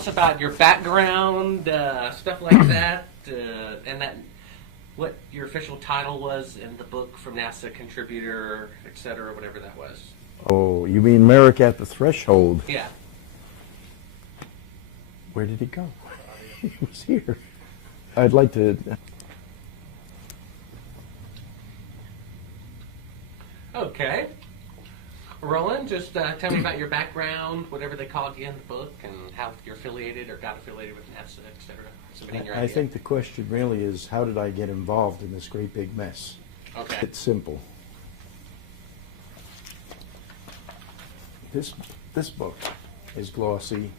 us about your background, stuff like that, and what your official title was in the book, from NASA contributor, etc., whatever that was. Oh, you mean America at the Threshold? Yeah. Where did he go? He was here. I'd like to... Okay. Roland, just tell me about your background, whatever they called you in the book, and how you're affiliated or got affiliated with NASA, etc. I think the question really is, how did I get involved in this great big mess? Okay. It's simple. This book is glossy,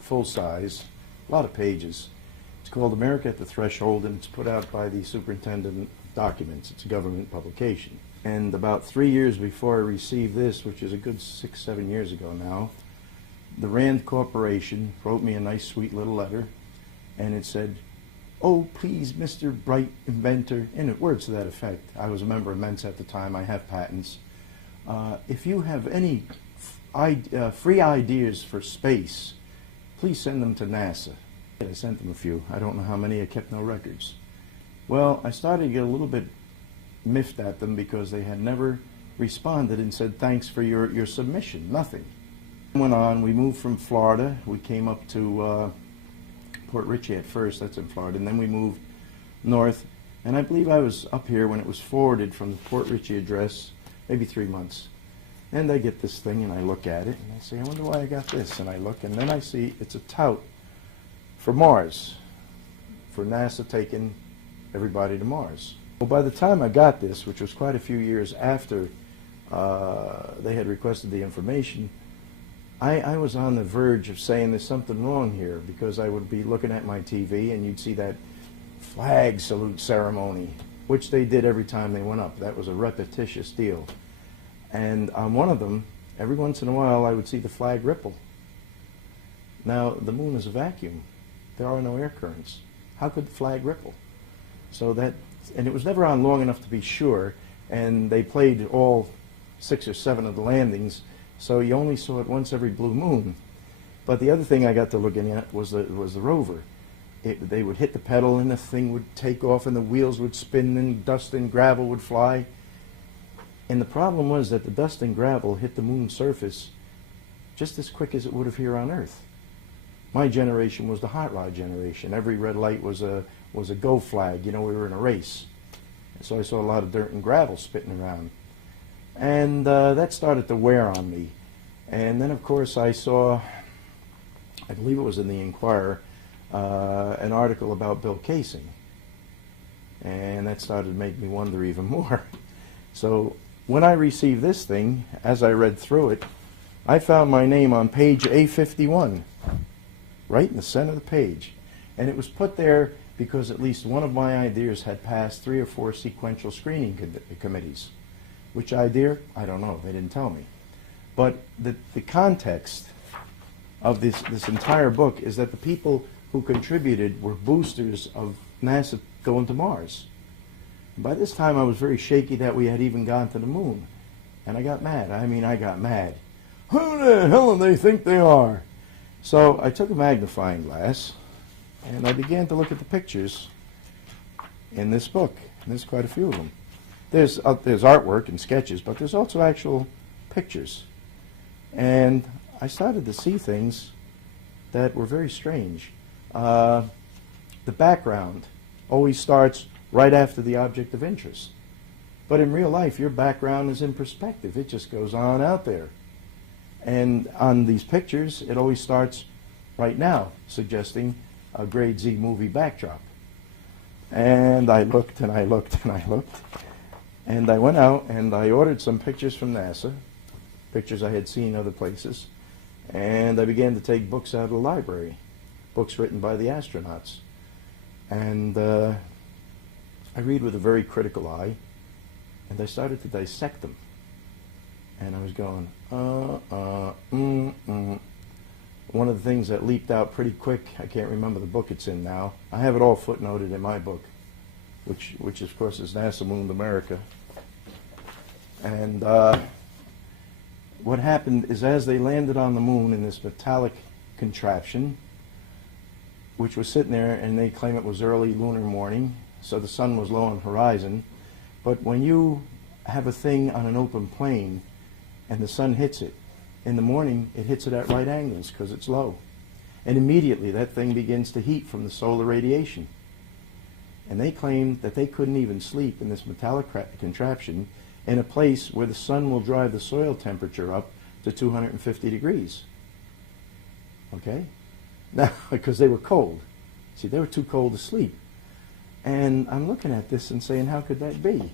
full size, a lot of pages. It's called America at the Threshold, and it's put out by the Superintendent of Documents. It's a government publication. And about 3 years before I received this, which is a good 6, 7 years ago now, the Rand Corporation wrote me a nice, sweet little letter, and it said, "Oh, please, Mr. Bright Inventor," in it, words to that effect. I was a member of Mensa at the time. I have patents. If you have any free ideas for space, please send them to NASA. I sent them a few. I don't know how many. I kept no records. Well, I started to get a little bit miffed at them because they had never responded and said, "Thanks for your submission." Nothing. Went on. We moved from Florida. We came up to Port Richey at first. That's in Florida. And then we moved north. And I believe I was up here when it was forwarded from the Port Richey address, maybe 3 months. And I get this thing and I look at it and I say, "I wonder why I got this." And I look and then I see it's a tout for Mars, for NASA taking everybody to Mars. Well, by the time I got this, which was quite a few years after they had requested the information, I was on the verge of saying there's something wrong here, because I would be looking at my TV and you'd see that flag salute ceremony, which they did every time they went up. That was a repetitious deal. And on one of them, every once in a while, I would see the flag ripple. Now, the moon is a vacuum. There are no air currents. How could the flag ripple? So that, and it was never on long enough to be sure, and they played all 6 or 7 of the landings, so you only saw it once every blue moon. But the other thing I got to looking at was the rover. They would hit the pedal and the thing would take off and the wheels would spin and dust and gravel would fly. And the problem was that the dust and gravel hit the moon's surface just as quick as it would have here on Earth. My generation was the hot rod generation. Every red light was a go flag. You know, we were in a race. So I saw a lot of dirt and gravel spitting around. And that started to wear on me. And then, of course, I saw, I believe it was in the Inquirer, an article about Bill Casing. And that started to make me wonder even more. So when I received this thing, as I read through it, I found my name on page A51, right in the center of the page. And it was put there because at least one of my ideas had passed 3 or 4 sequential screening committees. Which idea? I don't know. They didn't tell me. But the context of this entire book is that the people who contributed were boosters of NASA going to Mars. And by this time I was very shaky that we had even gone to the moon. And I got mad. I mean, I got mad. Who the hell do they think they are? So I took a magnifying glass and I began to look at the pictures in this book. And there's quite a few of them. There's artwork and sketches, but there's also actual pictures. And I started to see things that were very strange. The background always starts right after the object of interest. But in real life, your background is in perspective. It just goes on out there. And on these pictures, it always starts right now, suggesting a grade Z movie backdrop. And I looked and I looked and I looked. And I went out and I ordered some pictures from NASA, pictures I had seen other places, and I began to take books out of the library, books written by the astronauts. And I read with a very critical eye, and I started to dissect them. And I was going, One of the things that leaped out pretty quick, I can't remember the book it's in now. I have it all footnoted in my book, which of course is NASA Mooned America. And what happened is as they landed on the moon in this metallic contraption, which was sitting there, and they claim it was early lunar morning, so the sun was low on the horizon. But when you have a thing on an open plane and the sun hits it, in the morning it hits it at right angles because it's low. And immediately that thing begins to heat from the solar radiation. And they claimed that they couldn't even sleep in this metallic contraption in a place where the sun will drive the soil temperature up to 250 degrees. Okay? Now, because they were cold. See, they were too cold to sleep. And I'm looking at this and saying, how could that be?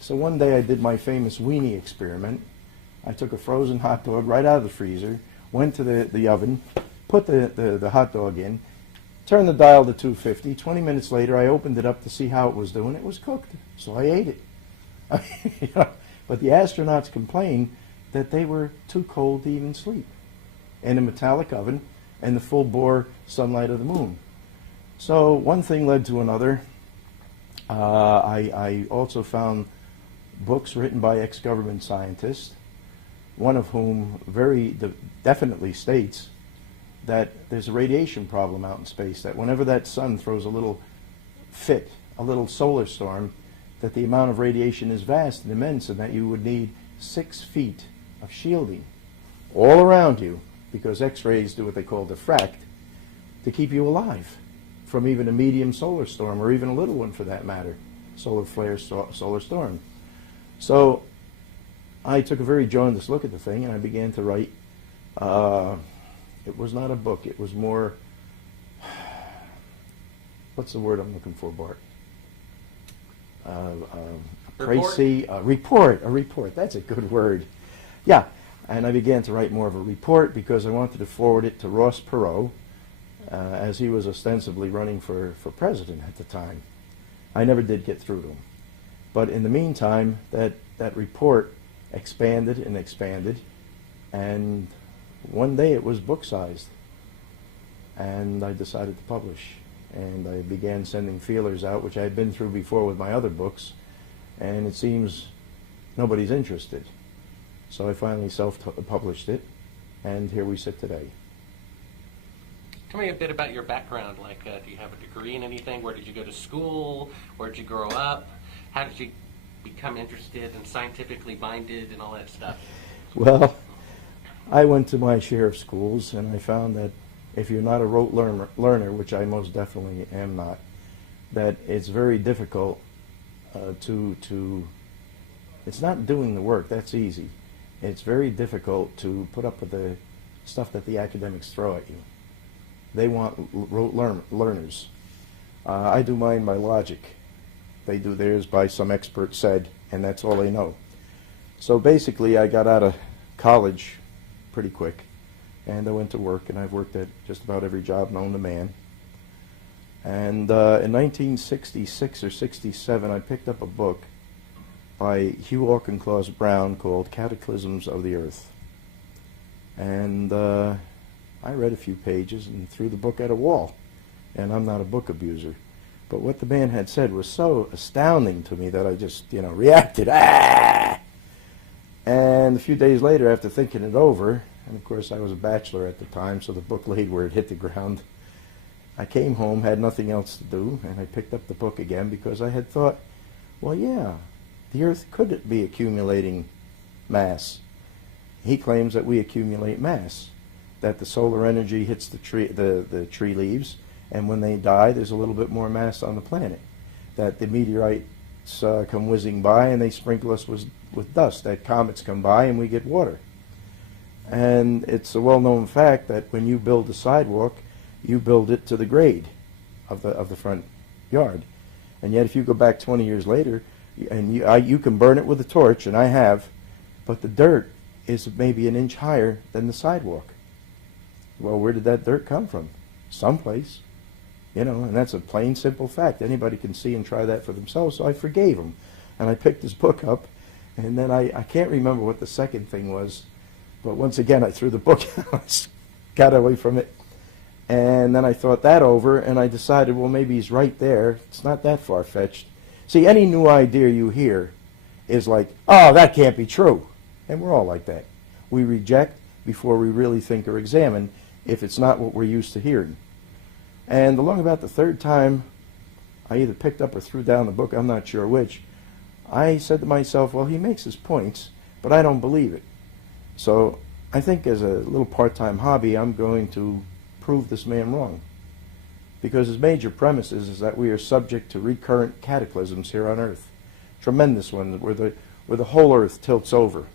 So one day I did my famous weenie experiment. I took a frozen hot dog right out of the freezer, went to the oven, put the hot dog in, turned the dial to 250. 20 minutes later, I opened it up to see how it was doing. It was cooked, so I ate it. You know, but the astronauts complained that they were too cold to even sleep in a metallic oven and the full bore sunlight of the moon. So one thing led to another. I also found books written by ex-government scientists, one of whom very definitely states that there's a radiation problem out in space, that whenever that sun throws a little fit, a little solar storm, that the amount of radiation is vast and immense, and that you would need 6 feet of shielding all around you, because X-rays do what they call diffract, to keep you alive from even a medium solar storm, or even a little one for that matter, solar flare, solar storm. So I took a very jaundiced look at the thing, and I began to write. It was not a book. It was more, what's the word I'm looking for, Bart? Report. That's a good word. Yeah, and I began to write more of a report because I wanted to forward it to Ross Perot, as he was ostensibly running for president at the time. I never did get through to him. But in the meantime, that report expanded and expanded, and one day it was book-sized, and I decided to publish. And I began sending feelers out, which I had been through before with my other books, and it seems nobody's interested. So I finally self-published it, and here we sit today. Tell me a bit about your background. Like, do you have a degree in anything? Where did you go to school? Where did you grow up? How did you become interested and scientifically minded and all that stuff? Well, I went to my share of schools, and I found that if you're not a rote learner, which I most definitely am not, that it's very difficult it's not doing the work, that's easy. It's very difficult to put up with the stuff that the academics throw at you. They want rote learners. I do mine by logic. They do theirs by some expert said, and that's all they know. So basically I got out of college pretty quick, and I went to work, and I've worked at just about every job known to man. And in 1966 or 67, I picked up a book by Hugh Auchincloss Brown called Cataclysms of the Earth. And I read a few pages and threw the book at a wall. And I'm not a book abuser. But what the man had said was so astounding to me that I just, reacted. Ah! And a few days later, after thinking it over, and of course I was a bachelor at the time, so the book laid where it hit the ground, I came home, had nothing else to do, and I picked up the book again because I had thought, well, yeah, the Earth could be accumulating mass. He claims that we accumulate mass, that the solar energy hits the tree leaves, and when they die, there's a little bit more mass on the planet, that the meteorites come whizzing by and they sprinkle us with dust, that comets come by and we get water. And it's a well-known fact that when you build a sidewalk, you build it to the grade of the front yard. And yet if you go back 20 years later, and you can burn it with a torch, and I have, but the dirt is maybe an inch higher than the sidewalk. Well, where did that dirt come from? Someplace. And that's a plain, simple fact. Anybody can see and try that for themselves, so I forgave him. And I picked his book up, and then I can't remember what the second thing was, but once again I threw the book out, got away from it, and then I thought that over, and I decided, well, maybe he's right there. It's not that far-fetched. See, any new idea you hear is like, oh, that can't be true. And we're all like that. We reject before we really think or examine if it's not what we're used to hearing. And along about the third time, I either picked up or threw down the book, I'm not sure which, I said to myself, well, he makes his points, but I don't believe it. So I think as a little part-time hobby, I'm going to prove this man wrong. Because his major premise is that we are subject to recurrent cataclysms here on Earth. Tremendous ones, where the whole Earth tilts over.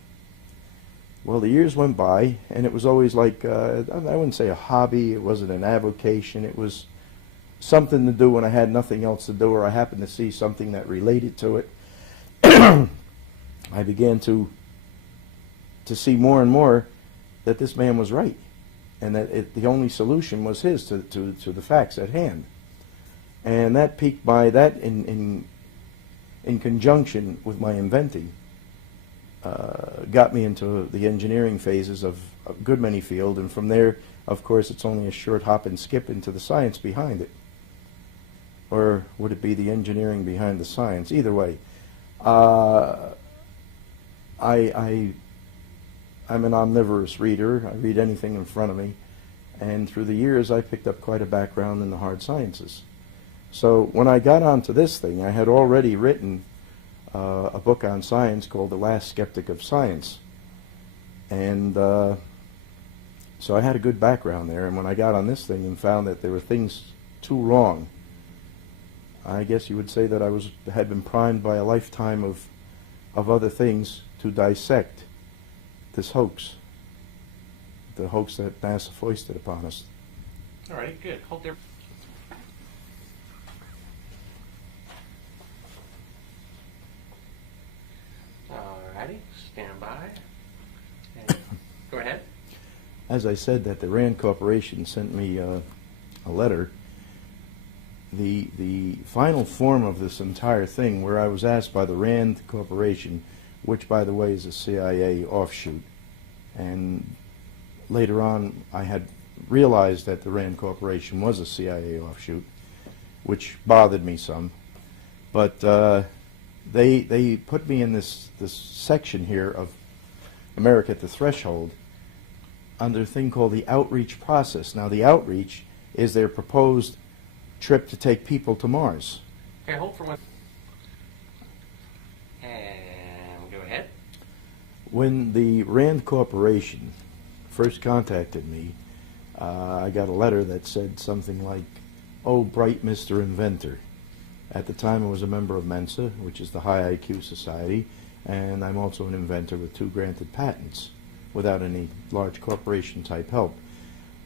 Well, the years went by, and it was always like, I wouldn't say a hobby, it wasn't an avocation, it was something to do when I had nothing else to do, or I happened to see something that related to it. I began to see more and more that this man was right, and that the only solution was his to the facts at hand. And that piqued my, that in conjunction with my inventing, got me into the engineering phases of a good many fields, and from there, of course, it's only a short hop and skip into the science behind it. Or would it be the engineering behind the science? Either way, I'm an omnivorous reader. I read anything in front of me, and through the years, I picked up quite a background in the hard sciences. So when I got onto this thing, I had already written a book on science called The Last Skeptic of Science. And so I had a good background there, and when I got on this thing and found that there were things too wrong, I guess you would say that I had been primed by a lifetime of other things to dissect this hoax, the hoax that NASA foisted upon us. All right, good. Hold there. All righty, stand by. And go ahead. As I said, that the Rand Corporation sent me a letter. The final form of this entire thing, where I was asked by the Rand Corporation, which, by the way, is a CIA offshoot, and later on I had realized that the Rand Corporation was a CIA offshoot, which bothered me some. But they put me in this section here of America at the Threshold under a thing called the outreach process. Now, the outreach is their proposed trip to take people to Mars. Okay, hold for one. And go ahead. When the Rand Corporation first contacted me, I got a letter that said something like, "Oh, bright Mr. Inventor." At the time, I was a member of Mensa, which is the High IQ Society, and I'm also an inventor with 2 granted patents without any large corporation type help.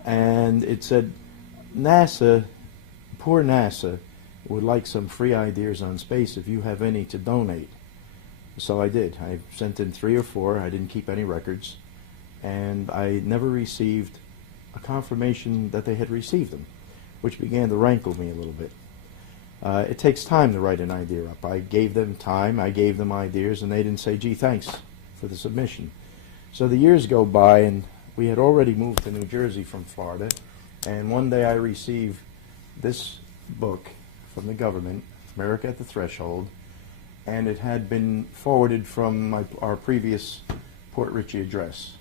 And it said, NASA, poor NASA, would like some free ideas on space if you have any to donate. So I did. I sent in 3 or 4. I didn't keep any records. And I never received a confirmation that they had received them, which began to rankle me a little bit. It takes time to write an idea up. I gave them time, I gave them ideas, and they didn't say, "Gee, thanks for the submission." So the years go by, and we had already moved to New Jersey from Florida, and one day I received this book from the government, America at the Threshold, and it had been forwarded from our previous Port Richey address.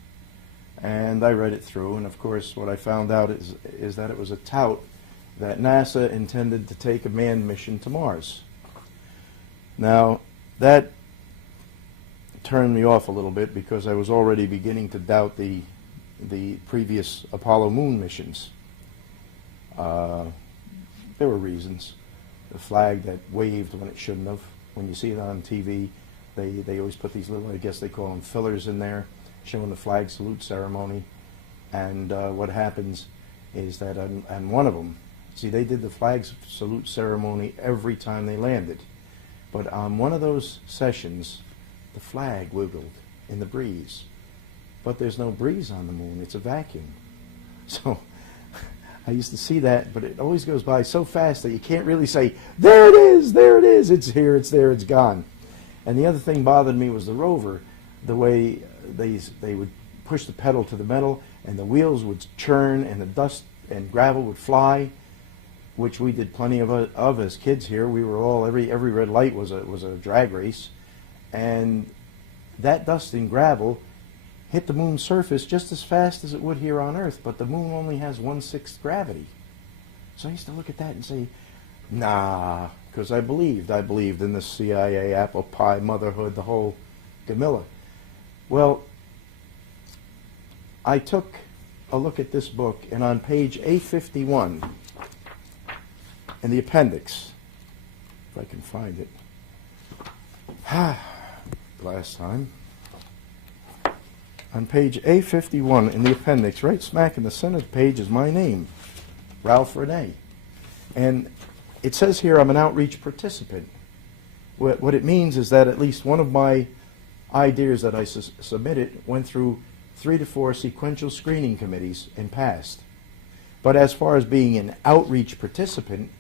And I read it through, and of course what I found out is that it was a tout that NASA intended to take a manned mission to Mars. Now, that turned me off a little bit because I was already beginning to doubt the previous Apollo moon missions. There were reasons. The flag that waved when it shouldn't have. When you see it on TV, they always put these little, I guess they call them fillers in there, showing the flag salute ceremony. And what happens is that on one of them, see, they did the flag salute ceremony every time they landed. But on one of those sessions, the flag wiggled in the breeze. But there's no breeze on the moon. It's a vacuum. So I used to see that, but it always goes by so fast that you can't really say, there it is, it's here, it's there, it's gone. And the other thing bothered me was the rover, the way they would push the pedal to the metal, and the wheels would churn, and the dust and gravel would fly, which we did plenty of as kids here. We were all, every red light was a drag race, and that dust and gravel hit the moon's surface just as fast as it would here on Earth, but the moon only has 1/6 gravity. So I used to look at that and say, nah, because I believed in the CIA, apple pie, motherhood, the whole Gamilla. Well, I took a look at this book, and on page A51, in the appendix, if I can find it, last time, on page A51 in the appendix, right smack in the center of the page is my name, Ralph Renee. And it says here I'm an outreach participant. What it means is that at least one of my ideas that I submitted went through 3 to 4 sequential screening committees and passed. But as far as being an outreach participant,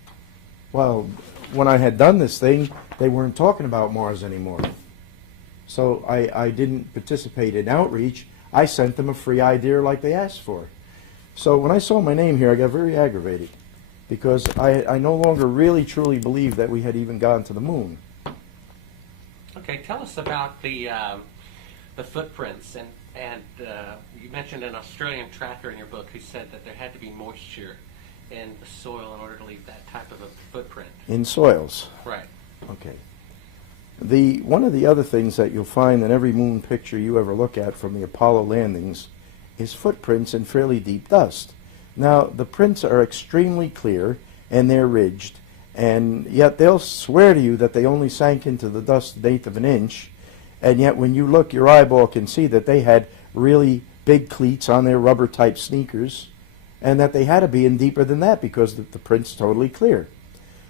well, when I had done this thing, they weren't talking about Mars anymore. So I didn't participate in outreach. I sent them a free idea like they asked for. So when I saw my name here, I got very aggravated because I no longer really truly believed that we had even gone to the moon. Okay, tell us about the footprints, and you mentioned an Australian tracker in your book who said that there had to be moisture in the soil in order to leave that type of a footprint. In soils. Right. Okay. One of the other things that you'll find in every moon picture you ever look at from the Apollo landings is footprints in fairly deep dust. Now, the prints are extremely clear and they're ridged, and yet they'll swear to you that they only sank into the dust an eighth of an inch, and yet when you look, your eyeball can see that they had really big cleats on their rubber-type sneakers, and that they had to be in deeper than that because the print's totally clear.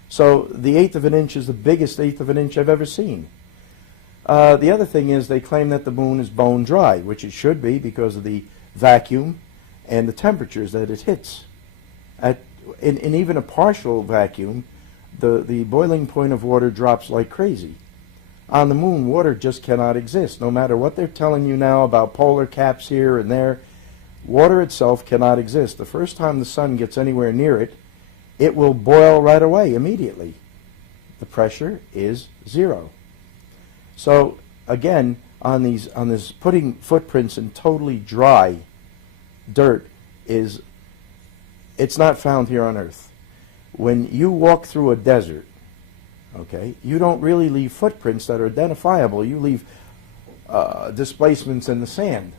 So the eighth of an inch is the biggest eighth of an inch I've ever seen. The other thing is they claim that the moon is bone dry, which it should be because of the vacuum and the temperatures that it hits. In even a partial vacuum, the boiling point of water drops like crazy. On the moon, water just cannot exist. No matter what they're telling you now about polar caps here and there, water itself cannot exist. The first time the sun gets anywhere near it, it will boil right away, immediately. The pressure is 0. So again, on this putting footprints in totally dry dirt it's not found here on Earth. When you walk through a desert, okay, you don't really leave footprints that are identifiable. You leave displacements in the sand.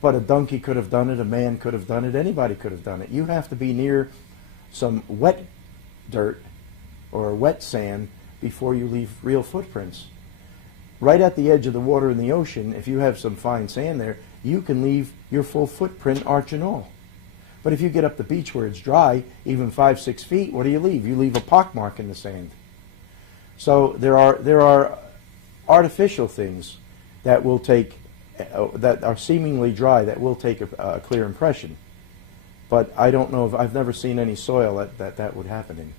But a donkey could have done it, a man could have done it, anybody could have done it. You have to be near some wet dirt or wet sand before you leave real footprints. Right at the edge of the water in the ocean, if you have some fine sand there, you can leave your full footprint, arch and all. But if you get up the beach where it's dry, even 5-6 feet, what do you leave? You leave a pockmark in the sand. So there are artificial things that will take that are seemingly dry that will take a clear impression. But I don't know if I've never seen any soil that would happen in.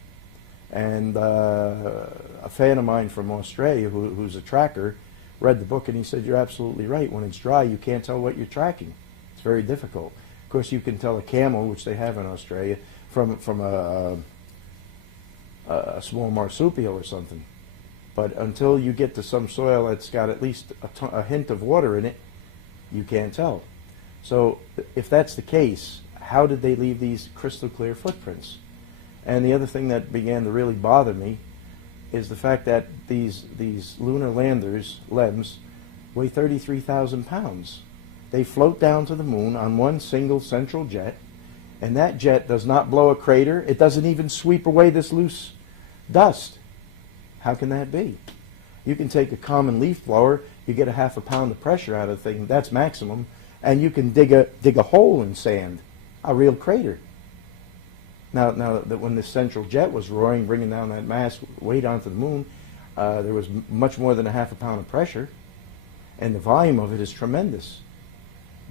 And a fan of mine from Australia who's a tracker read the book and he said, you're absolutely right. When it's dry, you can't tell what you're tracking. It's very difficult. Of course, you can tell a camel, which they have in Australia, from a small marsupial or something. But until you get to some soil that's got at least a hint of water in it, you can't tell. So if that's the case, how did they leave these crystal clear footprints? And the other thing that began to really bother me is the fact that these lunar landers, LEMs, weigh 33,000 pounds. They float down to the moon on one single central jet, and that jet does not blow a crater. It doesn't even sweep away this loose dust. How can that be? You can take a common leaf blower, you get a half a pound of pressure out of the thing, that's maximum, and you can dig a hole in sand, a real crater. Now that when this central jet was roaring, bringing down that mass weight onto the moon, there was much more than a half a pound of pressure, and the volume of it is tremendous.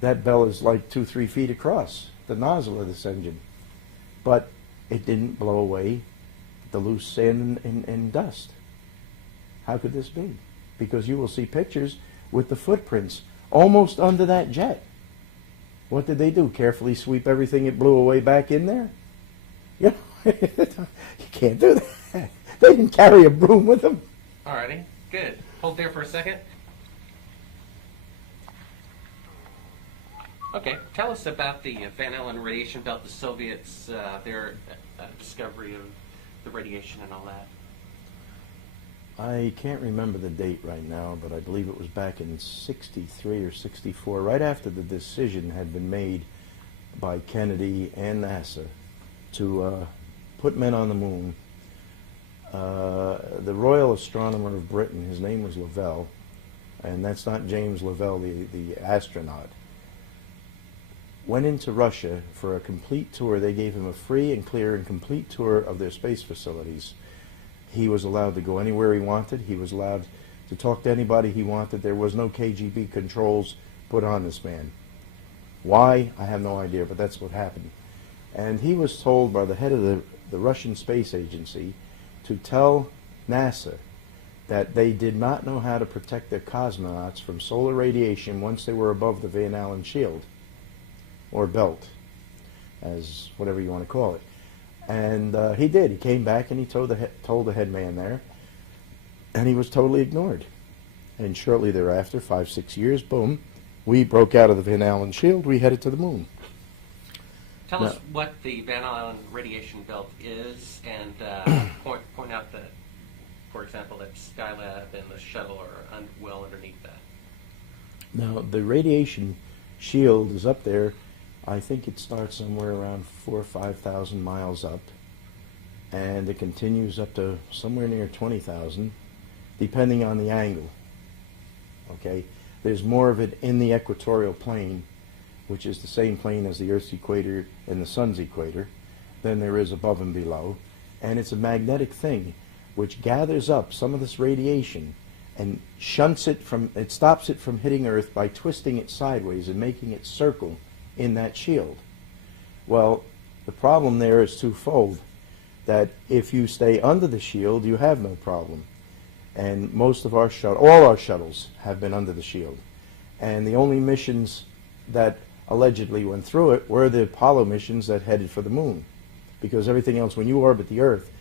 That bell is like 2-3 feet across, the nozzle of this engine. But it didn't blow away the loose sand and dust. How could this be? Because you will see pictures with the footprints almost under that jet. What did they do? Carefully sweep everything it blew away back in there? You know, you can't do that. They didn't carry a broom with them. Alrighty, good. Hold there for a second. Okay, tell us about the Van Allen radiation belt, the Soviets, their discovery of the radiation and all that. I can't remember the date right now, but I believe it was back in 63 or 64, right after the decision had been made by Kennedy and NASA to put men on the moon. The Royal Astronomer of Britain, his name was Lovell, and that's not James Lovell, the astronaut, went into Russia for a complete tour. They gave him a free and clear and complete tour of their space facilities. He was allowed to go anywhere he wanted. He was allowed to talk to anybody he wanted. There was no KGB controls put on this man. Why? I have no idea, but that's what happened. And he was told by the head of the Russian Space Agency to tell NASA that they did not know how to protect their cosmonauts from solar radiation once they were above the Van Allen shield, or belt, as whatever you want to call it. And he did. He came back and he told the head man there, and he was totally ignored. And shortly thereafter, 5-6 years, boom, we broke out of the Van Allen shield. We headed to the moon. Tell us what the Van Allen radiation belt is, and point out that, for example, that Skylab and the shuttle are well underneath that. Now, the radiation shield is up there. I think it starts somewhere around 4,000 or 5,000 miles up, and it continues up to somewhere near 20,000, depending on the angle. Okay, there's more of it in the equatorial plane, which is the same plane as the Earth's equator and the Sun's equator, than there is above and below, and it's a magnetic thing which gathers up some of this radiation and shunts it from, it stops it from hitting Earth by twisting it sideways and making it circle in that shield. Well, the problem there is twofold. That if you stay under the shield, you have no problem. And most of our all our shuttles have been under the shield. And the only missions that allegedly went through it were the Apollo missions that headed for the moon. Because everything else, when you orbit the Earth,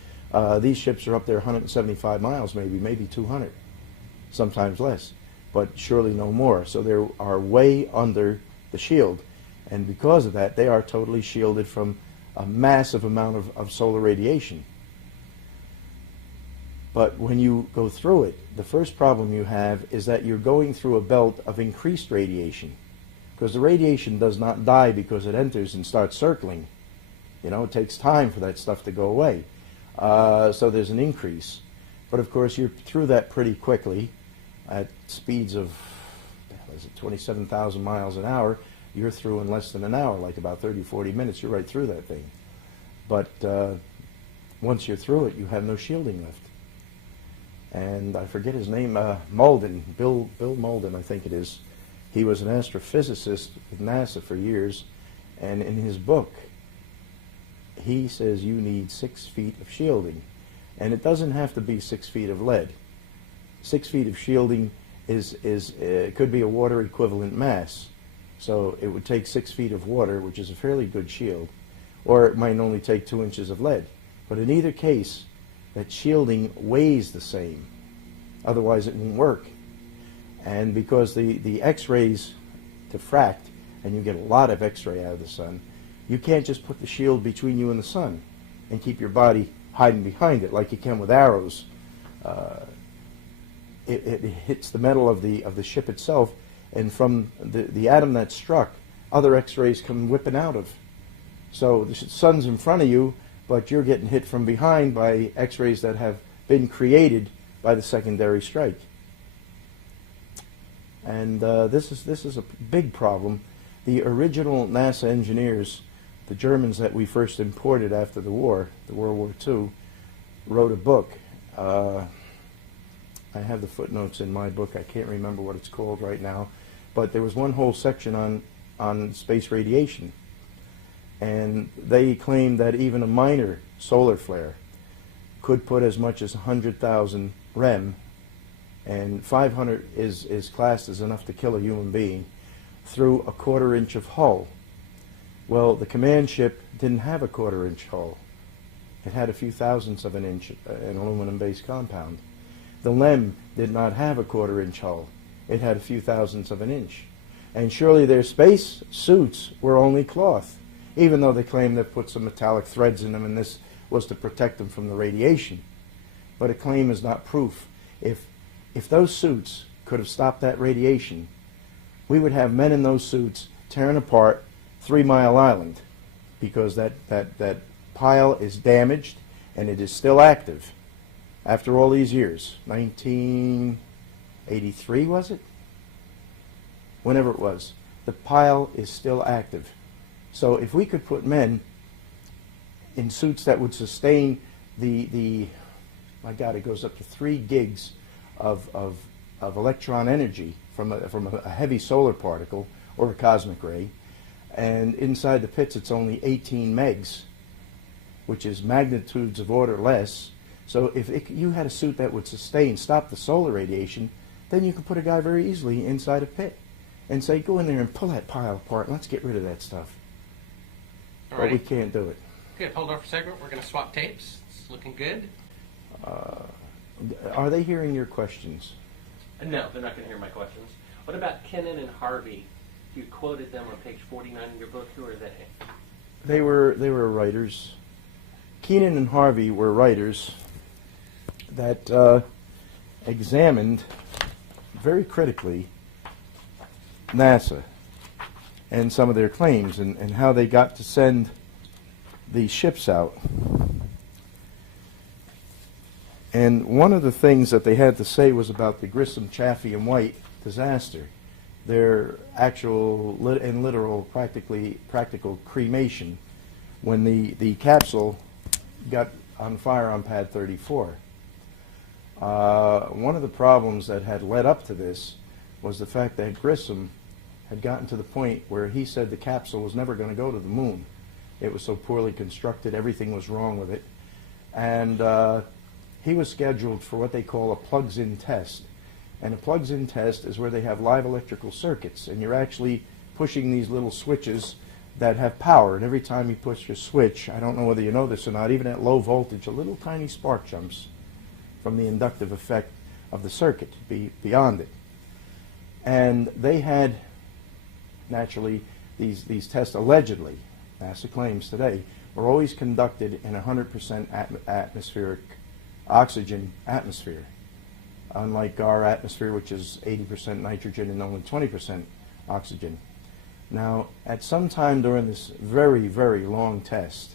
these ships are up there 175 miles, maybe 200, sometimes less, but surely no more. So they are way under the shield. And because of that, they are totally shielded from a massive amount of solar radiation. But when you go through it, the first problem you have is that you're going through a belt of increased radiation. Because the radiation does not die because it enters and starts circling. You know, it takes time for that stuff to go away. So there's an increase. But of course, you're through that pretty quickly at speeds of, 27,000 miles an hour. You're through in less than an hour, like about 30-40 minutes. You're right through that thing. But once you're through it, you have no shielding left. And I forget his name, Malden, Bill Malden, I think it is. He was an astrophysicist with NASA for years, and in his book, he says you need 6 feet of shielding. And it doesn't have to be 6 feet of lead. 6 feet of shielding could be a water equivalent mass. So it would take 6 feet of water, which is a fairly good shield, or it might only take 2 inches of lead. But in either case, that shielding weighs the same. Otherwise it won't work. And because the X-rays diffract, and you get a lot of X-ray out of the sun, you can't just put the shield between you and the sun and keep your body hiding behind it like you can with arrows. It hits the metal of the ship itself, and from the atom that struck, other X-rays come whipping out of. So the sun's in front of you, but you're getting hit from behind by X-rays that have been created by the secondary strike. And this is a big problem. The original NASA engineers, the Germans that we first imported after the war, the World War II, wrote a book. I have the footnotes in my book. I can't remember what it's called right now. But there was one whole section on space radiation. And they claimed that even a minor solar flare could put as much as 100,000 rem, and 500 is classed as enough to kill a human being, through a 1/4 inch of hull. Well, the command ship didn't have a 1/4 inch hull. It had a few thousandths of an inch, an aluminum-based compound. The LEM did not have a 1/4 inch hull. It had a few thousandths of an inch. And surely their space suits were only cloth, even though they claim they put some metallic threads in them and this was to protect them from the radiation. But a claim is not proof. If those suits could have stopped that radiation, we would have men in those suits tearing apart 3 Mile Island, because that pile is damaged and it is still active after all these years. 1983, was it? Whenever it was. The pile is still active. So if we could put men in suits that would sustain the my God, it goes up to 3 gigs of electron energy from a heavy solar particle or a cosmic ray, and inside the pits it's only 18 megs, which is magnitudes of order less. So if you had a suit that would stop the solar radiation, then you could put a guy very easily inside a pit and say, go in there and pull that pile apart, let's get rid of that stuff. All but right. we can't do it. Good. Hold on for a second. We're going to swap tapes. It's looking good. Are they hearing your questions? No, they're not going to hear my questions. What about Kennan and Harvey? You quoted them on page 49 in your book. Who are they? They were writers. Keenan and Harvey were writers that examined very critically NASA and some of their claims and how they got to send these ships out. And one of the things that they had to say was about the Grissom, Chaffee, and White disaster, their actual and literal practical cremation when the capsule got on fire on pad 34. One of the problems that had led up to this was the fact that Grissom had gotten to the point where he said the capsule was never going to go to the moon. It was so poorly constructed, everything was wrong with it. And he was scheduled for what they call a plugs-in test. And a plugs-in test is where they have live electrical circuits, and you're actually pushing these little switches that have power. And every time you push your switch, I don't know whether you know this or not, even at low voltage, a little tiny spark jumps from the inductive effect of the circuit beyond it. And they had, naturally, these tests allegedly, NASA claims today, were always conducted in 100% atmospheric oxygen atmosphere, unlike our atmosphere, which is 80% nitrogen and only 20% oxygen. Now, at some time during this very, very long test,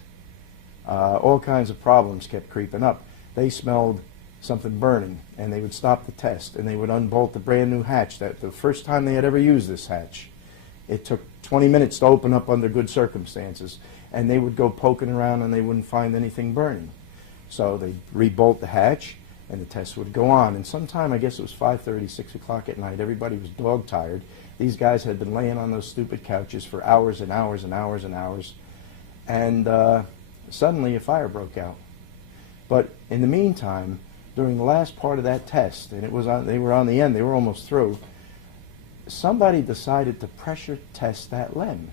all kinds of problems kept creeping up. They smelled something burning, and they would stop the test, and they would unbolt the brand new hatch. That the first time they had ever used this hatch, it took 20 minutes to open up under good circumstances, and they would go poking around and they wouldn't find anything burning. So they'd rebolt the hatch, and the test would go on. And sometime, I guess it was 5:30, 6 o'clock at night, everybody was dog-tired. These guys had been laying on those stupid couches for hours and hours and hours and hours, and suddenly a fire broke out. But in the meantime, during the last part of that test, and they were on the end, they were almost through, somebody decided to pressure test that LEM.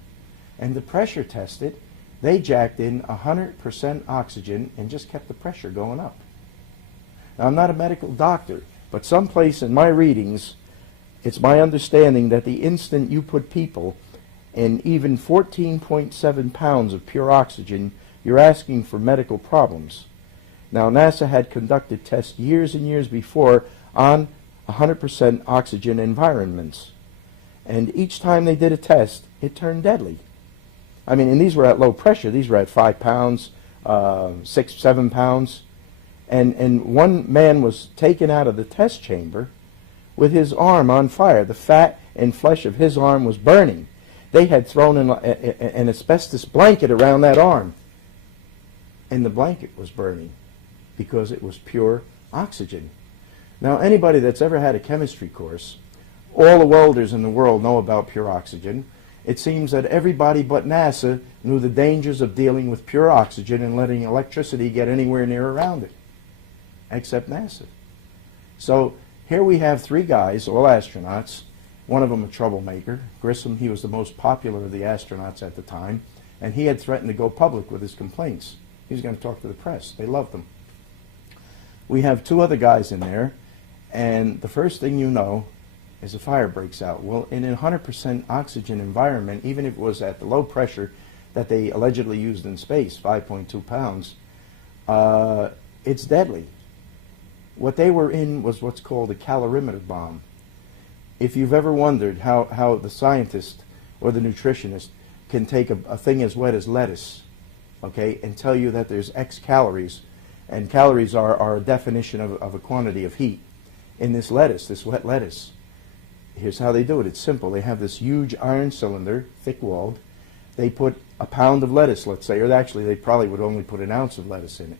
And to pressure test it, they jacked in 100% oxygen and just kept the pressure going up. Now, I'm not a medical doctor, but someplace in my readings, it's my understanding that the instant you put people in even 14.7 pounds of pure oxygen, you're asking for medical problems. Now, NASA had conducted tests years and years before on 100% oxygen environments. And each time they did a test, it turned deadly. I mean, and these were at low pressure. These were at 5 pounds, 6, 7 pounds. And one man was taken out of the test chamber with his arm on fire. The fat and flesh of his arm was burning. They had thrown an asbestos blanket around that arm, and the blanket was burning because it was pure oxygen. Now, anybody that's ever had a chemistry course, all the welders in the world know about pure oxygen. It seems that everybody but NASA knew the dangers of dealing with pure oxygen and letting electricity get anywhere near around it, except NASA. So here we have 3 guys, all astronauts, one of them a troublemaker. Grissom, he was the most popular of the astronauts at the time, and he had threatened to go public with his complaints. He was going to talk to the press. They loved him. We have 2 other guys in there, and the first thing you know, as a fire breaks out. Well, in a 100% oxygen environment, even if it was at the low pressure that they allegedly used in space, 5.2 pounds, it's deadly. What they were in was what's called a calorimeter bomb. If you've ever wondered how the scientist or the nutritionist can take a thing as wet as lettuce, okay, and tell you that there's X calories, and calories are a definition of a quantity of heat in this lettuce, this wet lettuce. Here's how they do it. It's simple. They have this huge iron cylinder, thick-walled. They put a pound of lettuce, let's say, or actually they probably would only put an ounce of lettuce in it.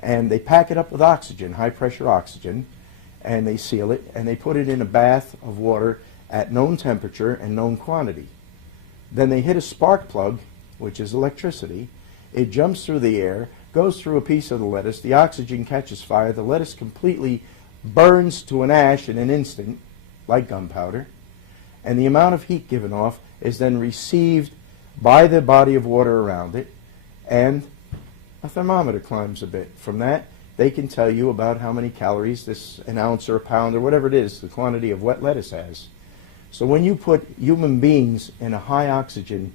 And they pack it up with oxygen, high-pressure oxygen, and they seal it, and they put it in a bath of water at known temperature and known quantity. Then they hit a spark plug, which is electricity. It jumps through the air, goes through a piece of the lettuce, the oxygen catches fire, the lettuce completely burns to an ash in an instant, like gunpowder, and the amount of heat given off is then received by the body of water around it, and a thermometer climbs a bit. From that, they can tell you about how many calories an ounce or a pound or whatever it is, the quantity of wet lettuce has. So when you put human beings in a high oxygen,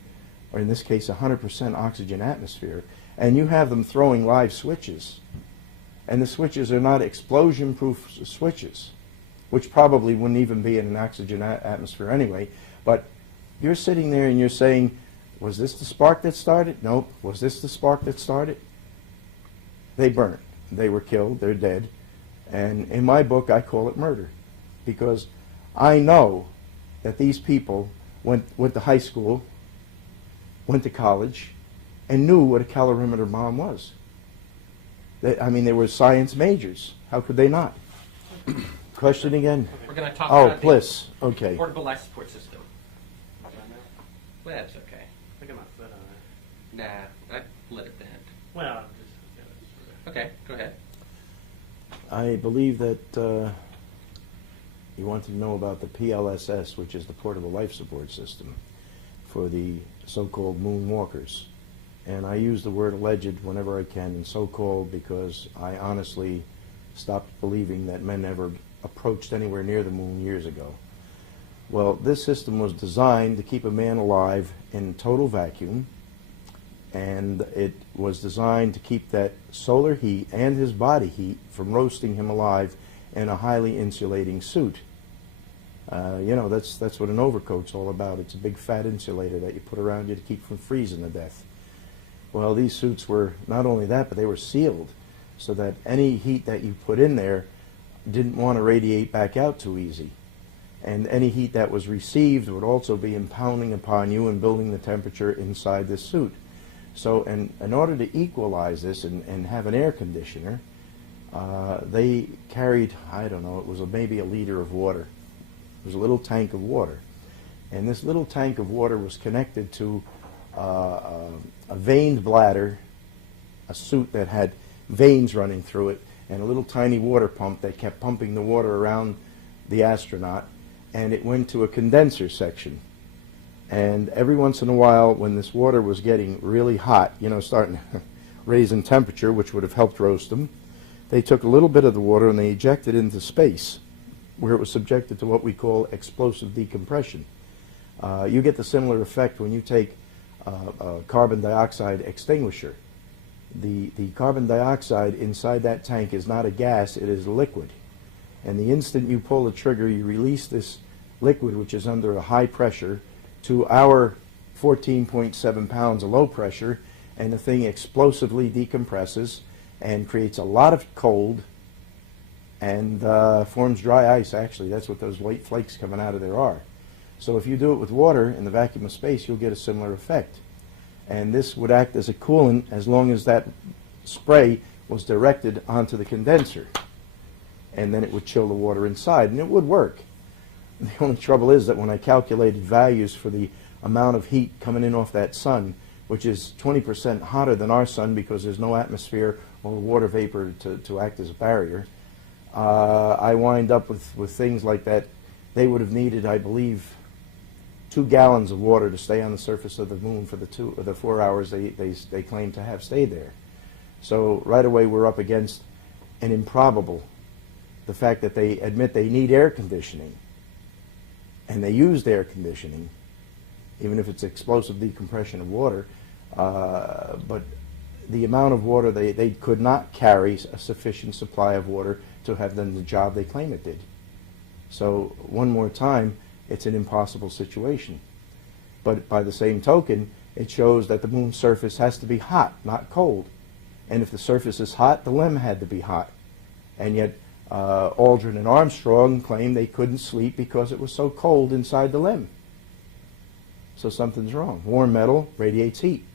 or in this case 100% oxygen atmosphere, and you have them throwing live switches, and the switches are not explosion-proof switches, which probably wouldn't even be in an oxygen atmosphere anyway, but you're sitting there and you're saying, was this the spark that started? Nope. Was this the spark that started? They burnt. They were killed. They're dead. And in my book, I call it murder, because I know that these people went to high school, went to college, and knew what a calorimeter bomb was. They were science majors. How could they not? Question again? We're going to talk about the Bliss. Okay. portable life support system. Well, that's okay. I got my foot on it. Nah, I let it bend. Well, I'm just. Okay, go ahead. I believe that you want to know about the PLSS, which is the portable life support system for the so-called moonwalkers. And I use the word alleged whenever I can, and so-called, because I honestly stopped believing that men ever approached anywhere near the moon years ago. Well, this system was designed to keep a man alive in total vacuum, and it was designed to keep that solar heat and his body heat from roasting him alive in a highly insulating suit. That's what an overcoat's all about. It's a big fat insulator that you put around you to keep from freezing to death. Well, these suits were not only that, but they were sealed so that any heat that you put in there didn't want to radiate back out too easy. And any heat that was received would also be impounding upon you and building the temperature inside this suit. So in order to equalize this and have an air conditioner, they carried, I don't know, it was maybe a liter of water. It was a little tank of water. And this little tank of water was connected to a veined bladder, a suit that had veins running through it, and a little tiny water pump that kept pumping the water around the astronaut, and it went to a condenser section. And every once in a while, when this water was getting really hot, starting to raise in temperature, which would have helped roast them, they took a little bit of the water and they ejected it into space, where it was subjected to what we call explosive decompression. You get the similar effect when you take a carbon dioxide extinguisher. The carbon dioxide inside that tank is not a gas, it is a liquid. And the instant you pull the trigger, you release this liquid, which is under a high pressure, to our 14.7 pounds of low pressure, and the thing explosively decompresses and creates a lot of cold and forms dry ice, actually. That's what those white flakes coming out of there are. So if you do it with water in the vacuum of space, you'll get a similar effect. And this would act as a coolant as long as that spray was directed onto the condenser. And then it would chill the water inside, and it would work. The only trouble is that when I calculated values for the amount of heat coming in off that sun, which is 20% hotter than our sun because there's no atmosphere or water vapor to act as a barrier, I wind up with things like that. They would have needed, I believe, 2 gallons of water to stay on the surface of the moon for the 4 hours they claim to have stayed there. So right away we're up against an improbable, the fact that they admit they need air conditioning. and they used air conditioning, even if it's explosive decompression of water, but the amount of water, they could not carry a sufficient supply of water to have done the job they claim it did. So one more time, it's an impossible situation. But by the same token, it shows that the moon's surface has to be hot, not cold. And if the surface is hot, the LEM had to be hot. And yet Aldrin and Armstrong claimed they couldn't sleep because it was so cold inside the LEM. So something's wrong. Warm metal radiates heat.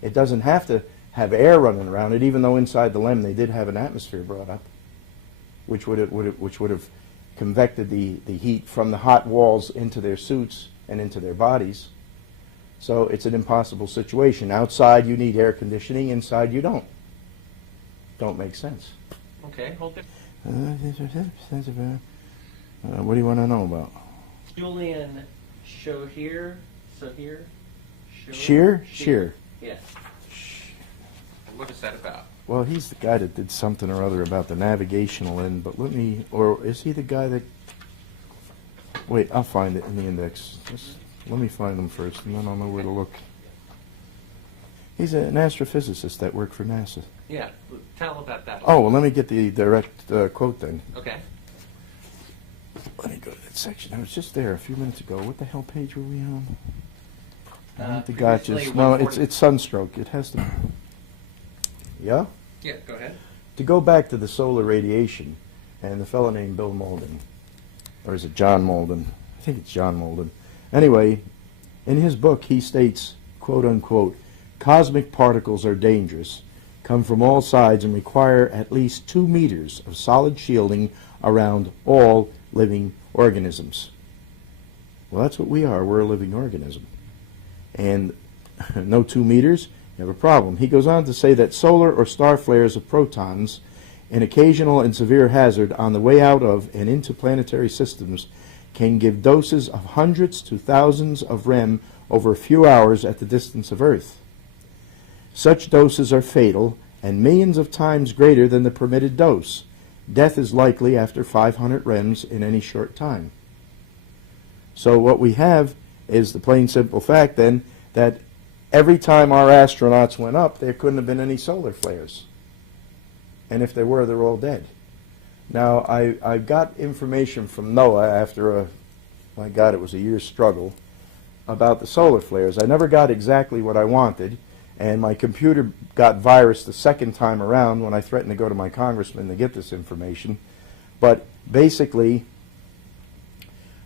It doesn't have to have air running around it, even though inside the LEM they did have an atmosphere brought up, which would have convected the heat from the hot walls into their suits and into their bodies. So it's an impossible situation. Outside you need air conditioning, inside you don't. Don't make sense. Okay, hold it. What do you want to know about? Julian show here, so here. Shear? Shear. Yes. And what is that about? Well, he's the guy that did something or other about the navigational end, but or is he the guy that, wait, I'll find it in the index. Let me find him first, and then I'll know where to look. He's an astrophysicist that worked for NASA. Yeah, tell about that. Oh, well, let me get the direct quote then. Okay. Let me go to that section. I was just there a few minutes ago. What the hell page were we on? The gotchas. No, it's sunstroke. It has to. Yeah? Yeah, go ahead. To go back to the solar radiation, and the fellow named Bill Malden, or is it John Malden? I think it's John Malden. Anyway, in his book he states, quote unquote, cosmic particles are dangerous, come from all sides, and require at least 2 meters of solid shielding around all living organisms. Well, that's what we are. We're a living organism. And no 2 meters, you have a problem. He goes on to say that solar or star flares of protons, an occasional and severe hazard on the way out of and into planetary systems, can give doses of hundreds to thousands of rem over a few hours at the distance of Earth. Such doses are fatal and millions of times greater than the permitted dose. Death is likely after 500 rems in any short time. So what we have is the plain simple fact then that every time our astronauts went up, there couldn't have been any solar flares. And if there were, they're all dead. Now, I got information from NOAA after my God, it was a year's struggle, about the solar flares. I never got exactly what I wanted, and my computer got virus the second time around when I threatened to go to my congressman to get this information. But basically,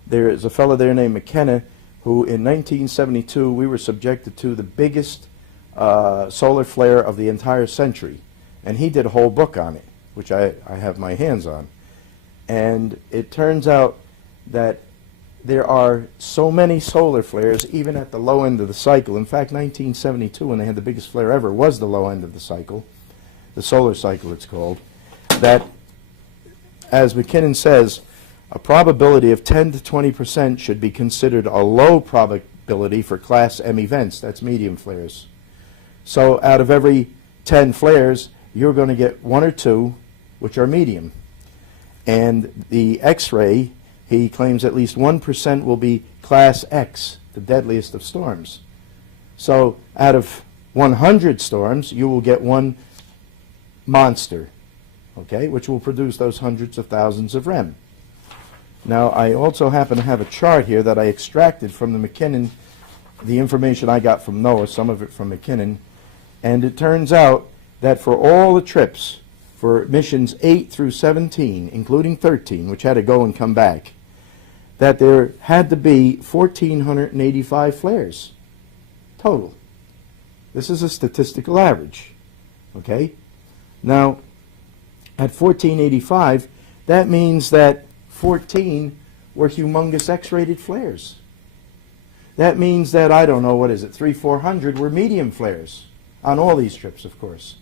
there is a fellow there named McKenna who in 1972 we were subjected to the biggest solar flare of the entire century. And he did a whole book on it, which I have my hands on. And it turns out that there are so many solar flares, even at the low end of the cycle. In fact, 1972, when they had the biggest flare ever, was the low end of the cycle, the solar cycle it's called, that, as McKinnon says, a probability of 10 to 20% should be considered a low probability for Class M events. That's medium flares. So out of every 10 flares, you're going to get 1 or 2, which are medium. And the X-ray, he claims at least 1% will be Class X, the deadliest of storms. So out of 100 storms, you will get 1 monster, okay, which will produce those hundreds of thousands of rem. Now, I also happen to have a chart here that I extracted from the McKinnon, the information I got from NOAA, some of it from McKinnon, and it turns out that for all the trips, for missions 8 through 17, including 13, which had to go and come back, that there had to be 1,485 flares total. This is a statistical average, okay? Now, at 1,485, that means that 14 were humongous X-rated flares. That means that, I don't know, what is it, 300-400 were medium flares on all these trips, of course.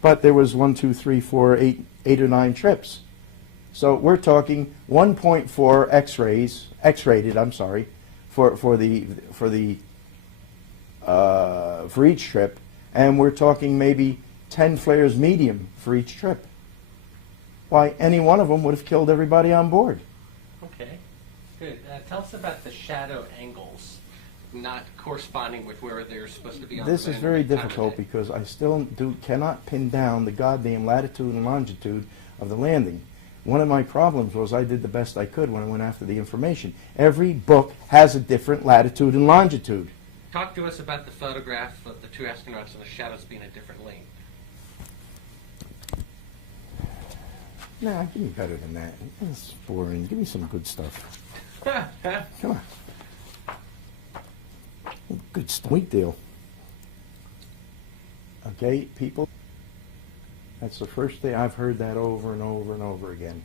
But there was 1, 2, 3, 4, 8 or 9 trips. So we're talking 1.4 X-rays, X-rated, I'm sorry, for each trip, and we're talking maybe 10 flares medium for each trip. Why, any one of them would have killed everybody on board. Okay. Good. Tell us about the shadow angles, not corresponding with where they're supposed to be on This the is moon very at the time of difficult day. because I still cannot pin down the goddamn latitude and longitude of the landing. One of my problems was I did the best I could when I went after the information. Every book has a different latitude and longitude. Talk to us about the photograph of the two astronauts and the shadows being a different length. Nah, give me better than that. That's boring. Give me some good stuff. Come on. Good stuff. Sweet deal. Okay, people. That's the first day I've heard that over and over and over again.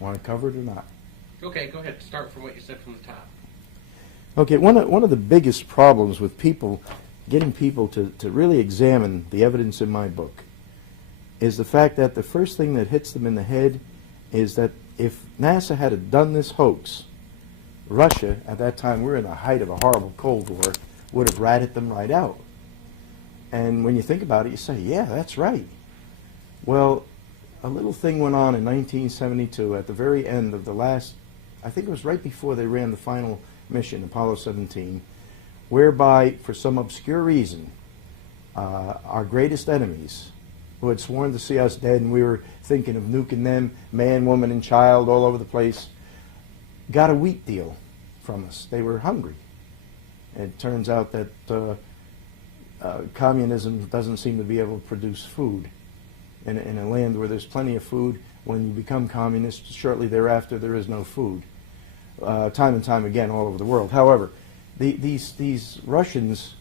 Want to cover it or not? Okay, go ahead. Start from what you said from the top. Okay, one of the biggest problems with people, getting people to really examine the evidence in my book, is the fact that the first thing that hits them in the head is that if NASA had done this hoax, Russia, at that time, we're in the height of a horrible Cold War, would have ratted them right out. And when you think about it, you say, yeah, that's right. Well, a little thing went on in 1972 at the very end of the last, I think it was right before they ran the final mission, Apollo 17, whereby, for some obscure reason, our greatest enemies, who had sworn to see us dead and we were thinking of nuking them, man, woman, and child all over the place, got a wheat deal from us. They were hungry. It turns out that communism doesn't seem to be able to produce food. In a land where there's plenty of food, when you become communist, shortly thereafter there is no food. Time and time again all over the world. However, these Russians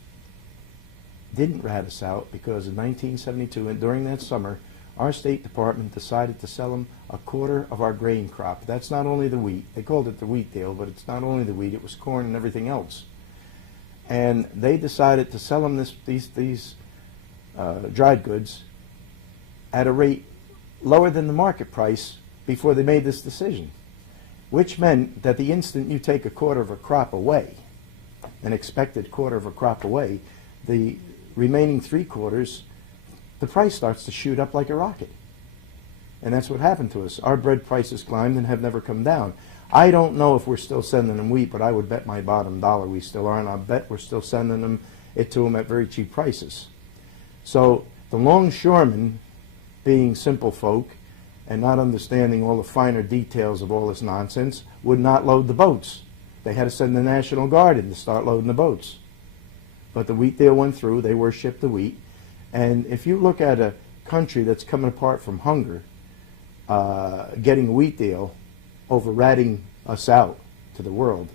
didn't rat us out because in 1972, and during that summer, our State Department decided to sell them a quarter of our grain crop. That's not only the wheat. They called it the wheat deal, but it's not only the wheat. It was corn and everything else. And they decided to sell them these dried goods at a rate lower than the market price before they made this decision, which meant that the instant you take a quarter of a crop away, an expected quarter of a crop away, the remaining 3/4, the price starts to shoot up like a rocket. And that's what happened to us. Our bread prices climbed and have never come down. I don't know if we're still sending them wheat, but I would bet my bottom dollar we still are, and I bet we're still sending it to them at very cheap prices. So the longshoremen, being simple folk and not understanding all the finer details of all this nonsense, would not load the boats. They had to send the National Guard in to start loading the boats. But the wheat deal went through. They worshipped the wheat. And if you look at a country that's coming apart from hunger, getting a wheat deal over ratting us out to the world,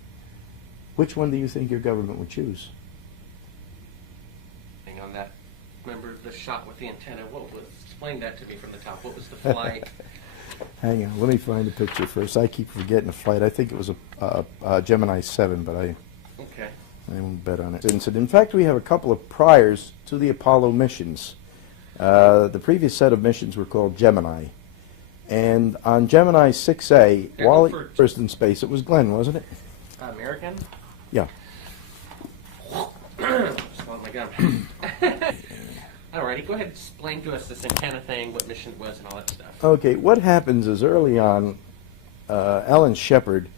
which one do you think your government would choose? Hang on that. Remember the shot with the antenna? Explain that to me from the top. What was the flight? Hang on, let me find the picture first. I keep forgetting the flight. I think it was a Gemini 7, but I won't bet on it. In fact, we have a couple of priors to the Apollo missions. The previous set of missions were called Gemini. And on Gemini 6A, while he was first in space, it was Glenn, wasn't it? American? Yeah. Just want my gum. All righty, go ahead and explain to us this antenna thing, what mission it was, and all that stuff. Okay, what happens is early on, Alan Shepard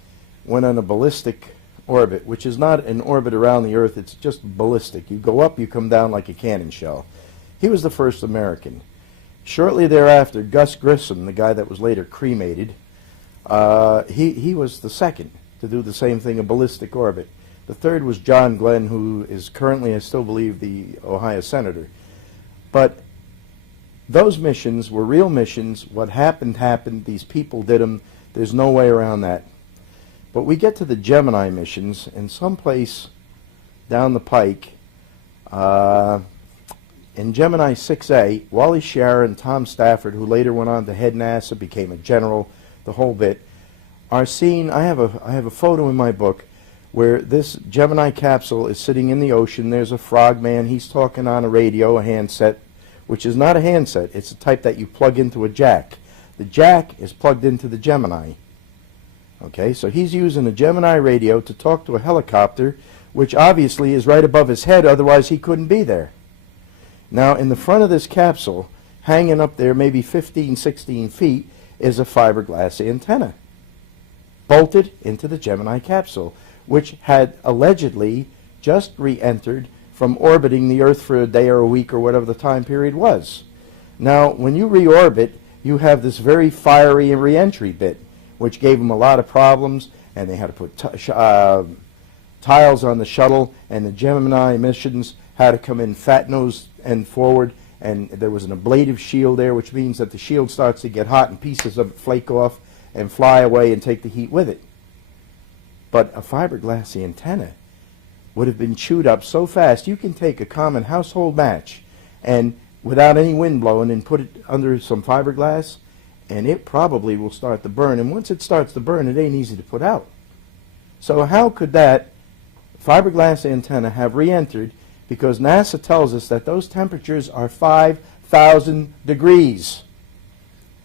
went on a ballistic orbit, which is not an orbit around the Earth, it's just ballistic. You go up, you come down like a cannon shell. He was the first American. Shortly thereafter, Gus Grissom, the guy that was later cremated, he was the second to do the same thing, a ballistic orbit. The third was John Glenn, who is currently, I still believe, the Ohio senator. But those missions were real missions. What happened, happened. These people did them. There's no way around that. But we get to the Gemini missions, and someplace down the pike, in Gemini 6A, Wally Schirra and Tom Stafford, who later went on to head NASA, became a general, the whole bit, are seen. I have a photo in my book where this Gemini capsule is sitting in the ocean. There's a frogman. He's talking on a radio, a handset, which is not a handset. It's a type that you plug into a jack. The jack is plugged into the Gemini. Okay, so he's using a Gemini radio to talk to a helicopter, which obviously is right above his head, otherwise he couldn't be there. Now, in the front of this capsule, hanging up there maybe 15, 16 feet, is a fiberglass antenna. bolted into the Gemini capsule, which had allegedly just re-entered from orbiting the Earth for a day or a week or whatever the time period was. Now, when you reorbit, you have this very fiery re-entry bit, which gave them a lot of problems, and they had to put tiles on the shuttle, and the Gemini missions had to come in fat-nosed and forward, and there was an ablative shield there, which means that the shield starts to get hot and pieces of it flake off and fly away and take the heat with it. But a fiberglass antenna would have been chewed up so fast. You can take a common household match and without any wind blowing and put it under some fiberglass, and it probably will start to burn. And once it starts to burn, it ain't easy to put out. So how could that fiberglass antenna have re-entered? Because NASA tells us that those temperatures are 5,000 degrees.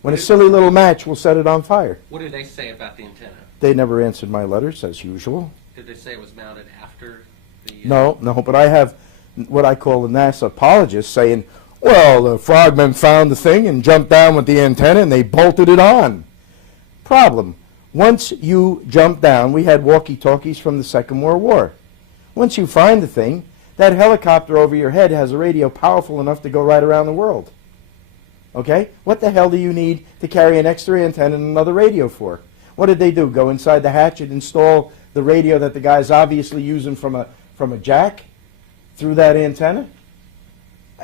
When a silly little match will set it on fire. What did they say about the antenna? They never answered my letters, as usual. Did they say it was mounted after the... No, but I have what I call the NASA apologists saying, well, the frogmen found the thing and jumped down with the antenna and they bolted it on. Problem. Once you jump down, we had walkie-talkies from the Second World War. Once you find the thing, that helicopter over your head has a radio powerful enough to go right around the world. Okay? What the hell do you need to carry an extra antenna and another radio for? What did they do? Go inside the hatch and install the radio that the guy's obviously using from a jack through that antenna?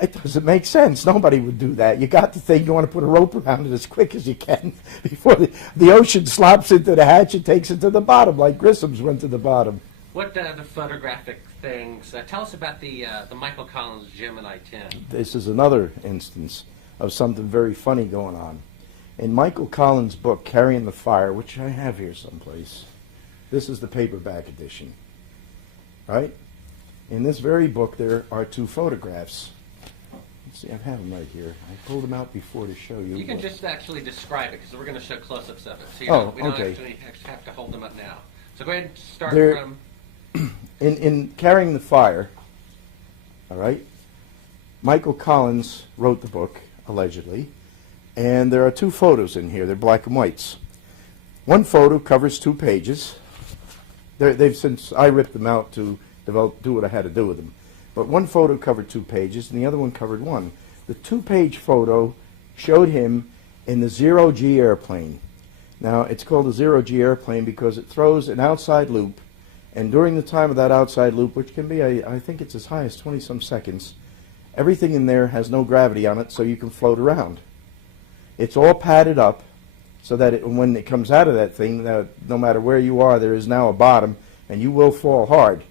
It doesn't make sense. Nobody would do that. You got the thing, you want to put a rope around it as quick as you can before the ocean slops into the hatch and takes it to the bottom, like Grissom's went to the bottom. What the photographic things? Tell us about the Michael Collins Gemini 10. This is another instance of something very funny going on. In Michael Collins' book, Carrying the Fire, which I have here someplace, this is the paperback edition, right? In this very book, there are two photographs. Let's see, I have them right here. I pulled them out before to show you. You can just actually describe it, because we're going to show close-ups of it. So we don't actually have to hold them up now. So go ahead and start from... In Carrying the Fire, all right, Michael Collins wrote the book, allegedly, and there are two photos in here. They're black and whites. One photo covers 2 pages. They've since I ripped them out to do what I had to do with them. But one photo covered 2 pages, and the other one covered 1. The 2-page photo showed him in the zero-G airplane. Now, it's called a zero-G airplane because it throws an outside loop, and during the time of that outside loop, which can be, I think it's as high as 20-some seconds, everything in there has no gravity on it, so you can float around. It's all padded up so that when it comes out of that thing, no matter where you are, there is now a bottom, and you will fall hard.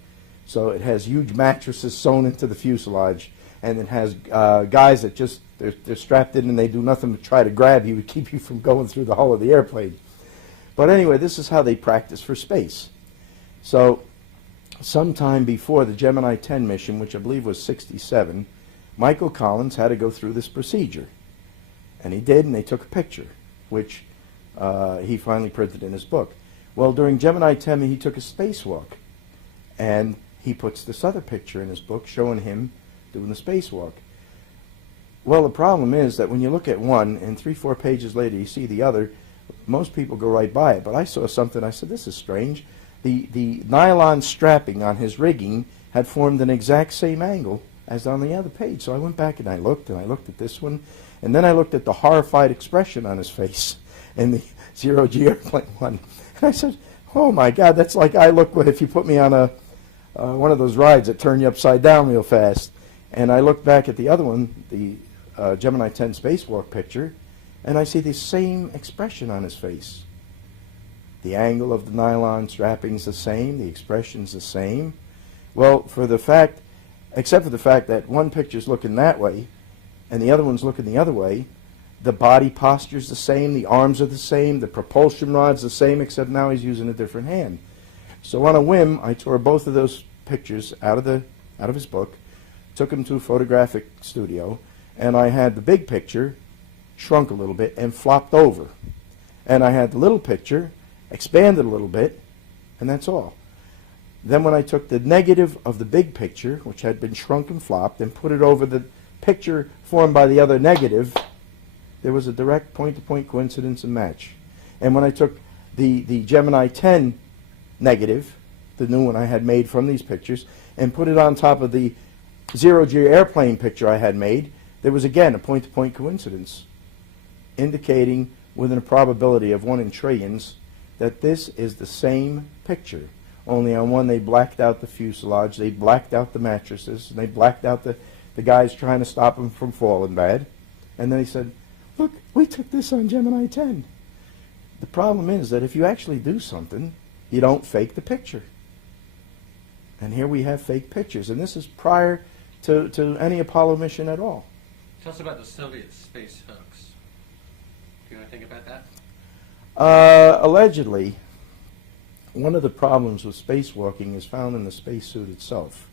So it has huge mattresses sewn into the fuselage, and it has guys that just, they're strapped in and they do nothing but try to grab you to keep you from going through the hull of the airplane. But anyway, this is how they practice for space. So sometime before the Gemini 10 mission, which I believe was 67, Michael Collins had to go through this procedure. And he did, and they took a picture, which he finally printed in his book. Well, during Gemini 10, he took a spacewalk. And he puts this other picture in his book showing him doing the spacewalk. Well, the problem is that when you look at one and 3-4 pages later you see the other, most people go right by it. But I saw something, I said, this is strange. The nylon strapping on his rigging had formed an exact same angle as on the other page. So I went back and I looked at this one, and then I looked at the horrified expression on his face in the zero-G airplane one. And I said, oh my God, that's like I look if you put me on one of those rides that turn you upside down real fast. And I looked back at the other one, the Gemini 10 spacewalk picture, and I see the same expression on his face. The angle of the nylon strapping's the same, the expression's the same. Well, except for the fact that one picture's looking that way and the other one's looking the other way, the body posture's the same, the arms are the same, the propulsion rod's the same, except now he's using a different hand. So on a whim, I tore both of those pictures out of his book, took him to a photographic studio, and I had the big picture shrunk a little bit and flopped over. And I had the little picture expanded a little bit, and that's all. Then when I took the negative of the big picture, which had been shrunk and flopped, and put it over the picture formed by the other negative, there was a direct point-to-point coincidence and match. And when I took the Gemini 10 negative, the new one I had made from these pictures, and put it on top of the zero-G airplane picture I had made, there was again a point-to-point coincidence, indicating within a probability of 1 in trillions that this is the same picture. Only on one they blacked out the fuselage, they blacked out the mattresses, and they blacked out the guys trying to stop them from falling bad. And then he said, look, we took this on Gemini 10. The problem is that if you actually do something, you don't fake the picture. And here we have fake pictures. And this is prior to any Apollo mission at all. Tell us about the Soviet space hoax. Do you know anything about that? Allegedly, one of the problems with spacewalking is found in the spacesuit itself.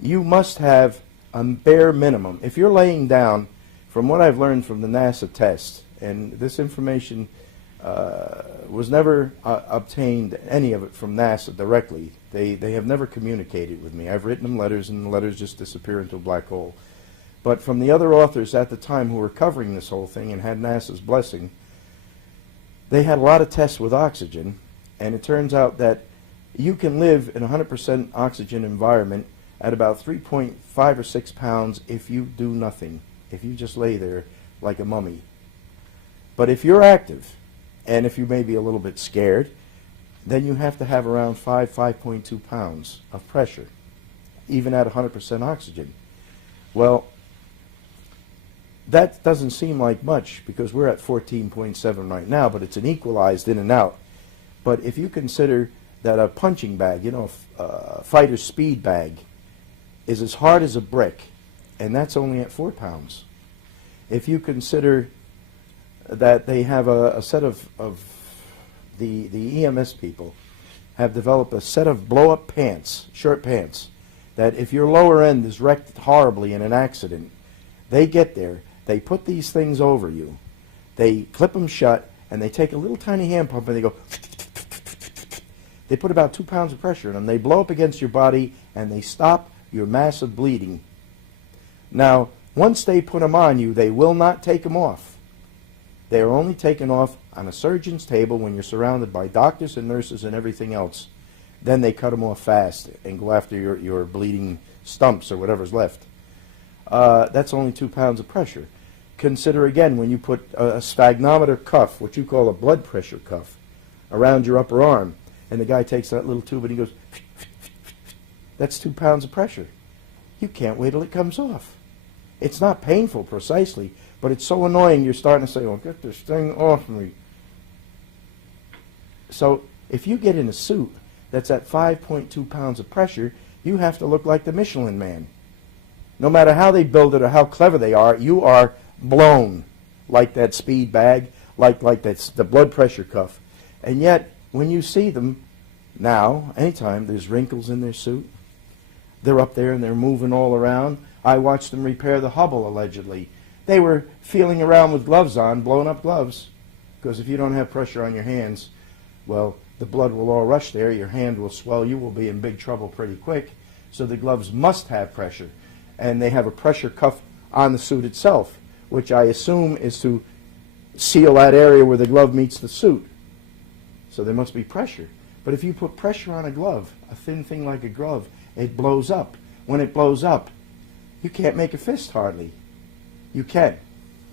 You must have a bare minimum. If you're laying down, from what I've learned from the NASA test, and this information was never obtained, any of it, from NASA directly. They have never communicated with me. I've written them letters, and the letters just disappear into a black hole. But from the other authors at the time who were covering this whole thing and had NASA's blessing, they had a lot of tests with oxygen, and it turns out that you can live in a 100% oxygen environment at about 3.5 or 6 pounds if you do nothing, if you just lay there like a mummy. But if you're active, and if you may be a little bit scared, then you have to have around 5.2 pounds of pressure, even at 100% oxygen. Well, that doesn't seem like much because we're at 14.7 right now, but it's an equalized in and out. But if you consider that a punching bag, you know, a fighter speed bag, is as hard as a brick, and that's only at 4 pounds. If you consider that they have a set of the EMS people have developed a set of blow-up pants, short pants, that if your lower end is wrecked horribly in an accident, they get there, they put these things over you, they clip them shut, and they take a little tiny hand pump and they go, they put about 2 pounds of pressure in them, they blow up against your body, and they stop your massive bleeding. Now, once they put them on you, they will not take them off. They are only taken off on a surgeon's table when you're surrounded by doctors and nurses and everything else. Then they cut them off fast and go after your bleeding stumps or whatever's left. That's only 2 pounds of pressure. Consider again when you put a sphagnometer cuff, what you call a blood pressure cuff, around your upper arm, and the guy takes that little tube and he goes, that's 2 pounds of pressure. You can't wait till it comes off. It's not painful precisely, but it's so annoying you're starting to say, oh, get this thing off me. So if you get in a suit that's at 5.2 pounds of pressure, you have to look like the Michelin Man. No matter how they build it or how clever they are, you are blown like that speed bag, like that's the blood pressure cuff. And yet, when you see them now, anytime there's wrinkles in their suit, they're up there and they're moving all around. I watched them repair the Hubble, allegedly. They were feeling around with gloves on, blown up gloves, because if you don't have pressure on your hands, well, the blood will all rush there, your hand will swell, you will be in big trouble pretty quick. So the gloves must have pressure. And they have a pressure cuff on the suit itself, which I assume is to seal that area where the glove meets the suit. So there must be pressure. But if you put pressure on a glove, a thin thing like a glove, it blows up. When it blows up, you can't make a fist hardly. You can.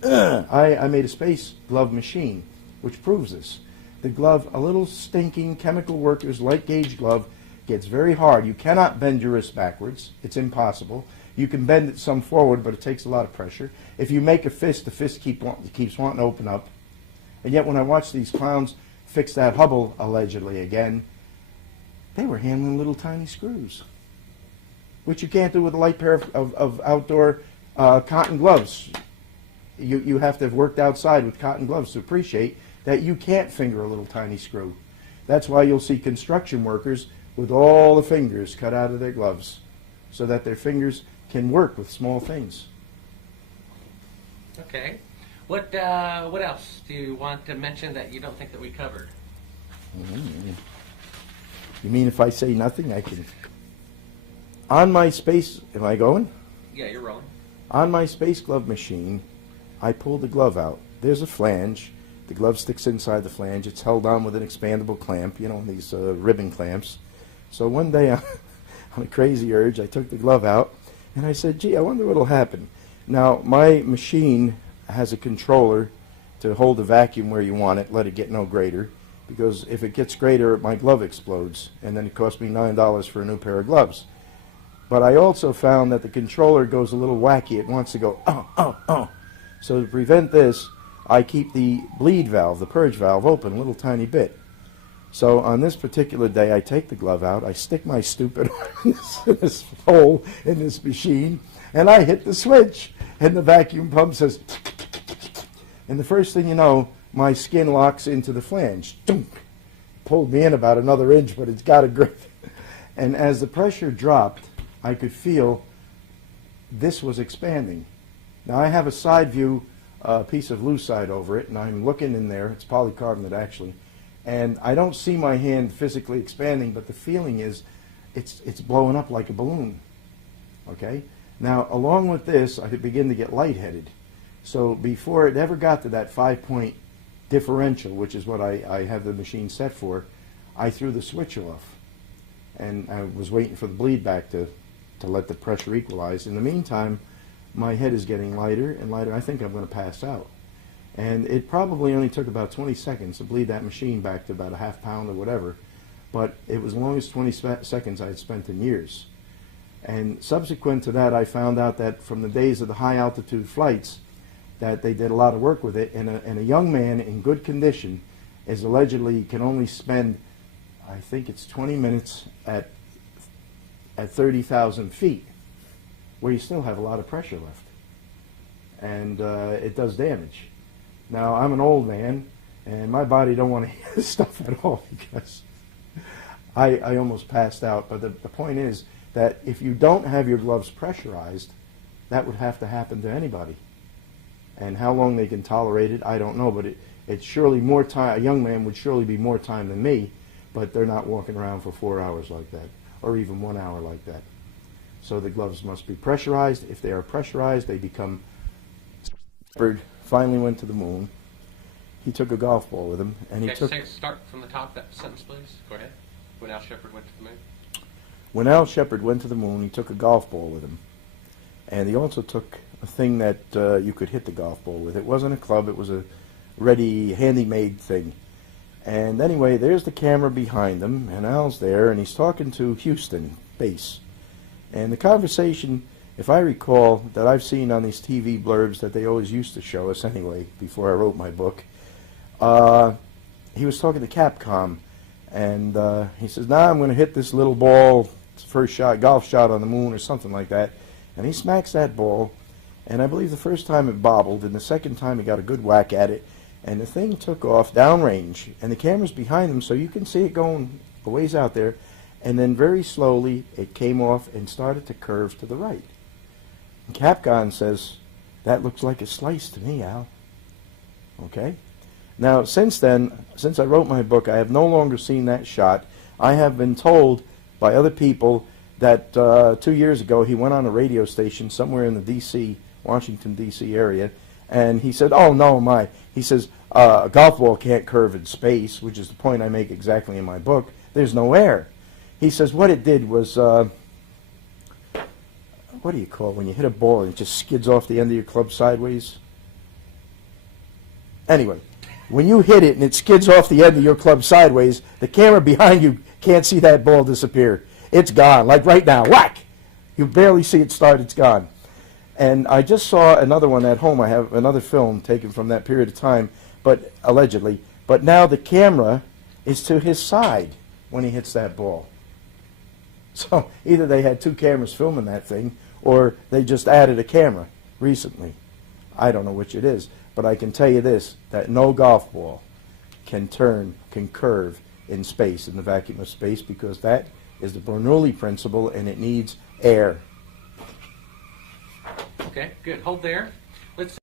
I made a space glove machine, which proves this. The glove, a little stinking chemical worker's light gauge glove, gets very hard. You cannot bend your wrist backwards. It's impossible. You can bend it some forward, but it takes a lot of pressure. If you make a fist, the fist keeps wanting to open up. And yet when I watch these clowns fix that Hubble, allegedly, again, they were handling little tiny screws, which you can't do with a light pair of outdoor cotton gloves. You have to have worked outside with cotton gloves to appreciate that you can't finger a little tiny screw. That's why you'll see construction workers with all the fingers cut out of their gloves so that their fingers can work with small things. Okay. What else do you want to mention that you don't think that we covered? You mean if I say nothing, I can... On my space... Am I going? Yeah, you're rolling. On my space glove machine, I pull the glove out. There's a flange, The glove sticks inside the flange. It's held on with an expandable clamp, you know, these ribbon clamps. So one day, on a crazy urge, I took the glove out, and I said, gee, I wonder what will happen. Now, my machine has a controller to hold the vacuum where you want it, let it get no greater, because if it gets greater, my glove explodes, and then it costs me $9 for a new pair of gloves. But I also found that the controller goes a little wacky. It wants to go, oh, oh, oh. So to prevent this, I keep the bleed valve, the purge valve, open a little tiny bit. So on this particular day, I take the glove out, I stick my stupid arm in this hole in this machine, and I hit the switch, and the vacuum pump says, and the first thing you know, my skin locks into the flange. Pulled me in about another inch, but it's got a grip. And as the pressure dropped, I could feel this was expanding. Now I have a side view piece of lucite over it, and I'm looking in there. It's polycarbonate actually, and I don't see my hand physically expanding, but the feeling is it's blowing up like a balloon. Okay. Now along with this, I begin to get lightheaded. So before it ever got to that 5-point differential, which is what I have the machine set for, I threw the switch off, and I was waiting for the bleed back to let the pressure equalize. In the meantime, my head is getting lighter and lighter. I think I'm going to pass out. And it probably only took about 20 seconds to bleed that machine back to about a half pound or whatever, but it was the longest 20 seconds I had spent in years. And subsequent to that, I found out that from the days of the high altitude flights, that they did a lot of work with it, and a young man in good condition is allegedly can only spend, I think it's 20 minutes at 30,000 feet, where you still have a lot of pressure left, and it does damage. Now I'm an old man, and my body don't want to hear this stuff at all, because I almost passed out. But the point is that if you don't have your gloves pressurized, that would have to happen to anybody. And how long they can tolerate it, I don't know, but it's surely more time. A young man would surely be more time than me, but they're not walking around for 4 hours like that, or even 1 hour like that. So the gloves must be pressurized. If they are pressurized, they become... Shepard finally went to the moon. He took a golf ball with him, and he took... Start from the top, that sentence, please. Go ahead. When Al Shepard went to the moon. When Al Shepard went to the moon, he took a golf ball with him. And he also took a thing that you could hit the golf ball with. It wasn't a club, it was a ready, handy-made thing. And anyway, there's the camera behind him, and Al's there, and he's talking to Houston, base. And the conversation, if I recall, that I've seen on these TV blurbs that they always used to show us anyway, before I wrote my book, he was talking to Capcom, and he says, now I'm going to hit this little ball, first shot, golf shot on the moon or something like that. And he smacks that ball, and I believe the first time it bobbled, and the second time he got a good whack at it, and the thing took off downrange, and the camera's behind him, so you can see it going a ways out there, and then very slowly it came off and started to curve to the right. And Capcom says, that looks like a slice to me, Al. Okay? Now, since then, since I wrote my book, I have no longer seen that shot. I have been told by other people that 2 years ago he went on a radio station somewhere in the D.C., Washington, D.C. area, and he said, oh, no, my. He says, a golf ball can't curve in space, which is the point I make exactly in my book. There's no air. He says what it did was, what do you call it when you hit a ball and it just skids off the end of your club sideways? Anyway, when you hit it and it skids off the end of your club sideways, the camera behind you can't see that ball disappear. It's gone, like right now, whack! You barely see it start, it's gone. And I just saw another one at home. I have another film taken from that period of time, but allegedly. But now the camera is to his side when he hits that ball. So either they had two cameras filming that thing, or they just added a camera recently. I don't know which it is, but I can tell you this, that no golf ball can turn, can curve in space, in the vacuum of space, because that is the Bernoulli principle, and it needs air. Okay, good. Hold there. Let's